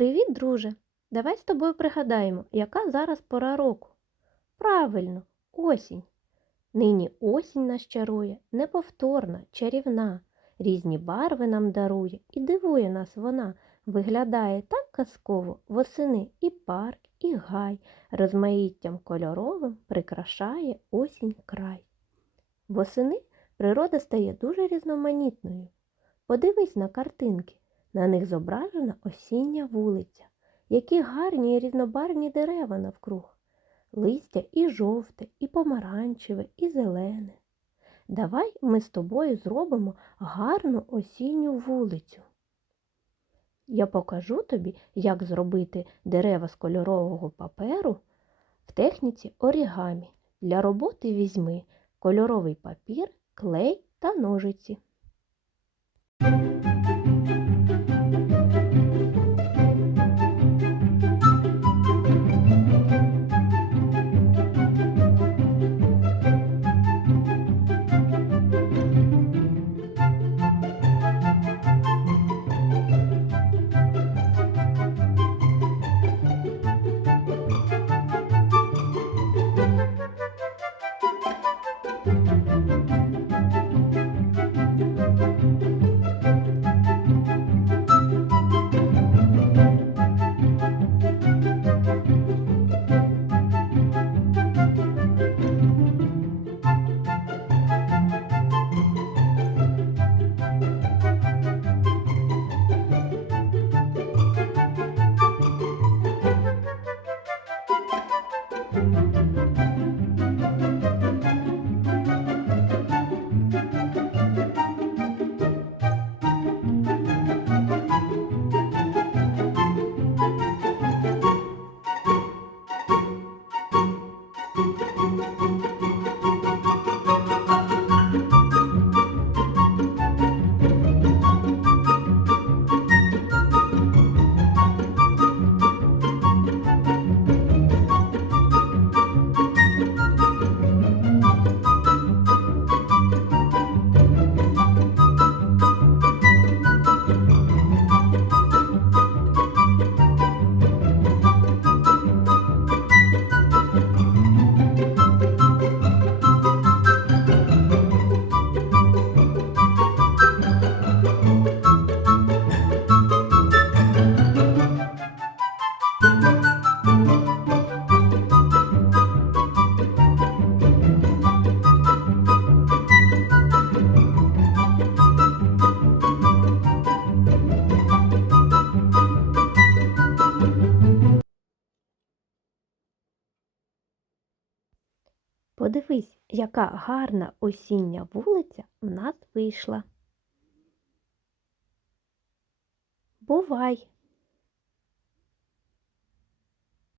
Привіт, друже! Давай з тобою пригадаємо, яка зараз пора року. Правильно, осінь. Нині осінь нас чарує, неповторна, чарівна, різні барви нам дарує і дивує нас вона, виглядає так казково восени і парк, і гай, розмаїттям кольоровим прикрашає осінь край. Восени природа стає дуже різноманітною. Подивись на картинки. На них зображена осіння вулиця, які гарні і різнобарвні дерева навкруг. Листя і жовте, і помаранчеве, і зелене. Давай ми з тобою зробимо гарну осінню вулицю. Я покажу тобі, як зробити дерева з кольорового паперу в техніці орігамі. Для роботи візьми кольоровий папір, клей та ножиці. Подивись, яка гарна осіння вулиця в нас вийшла. Бувай!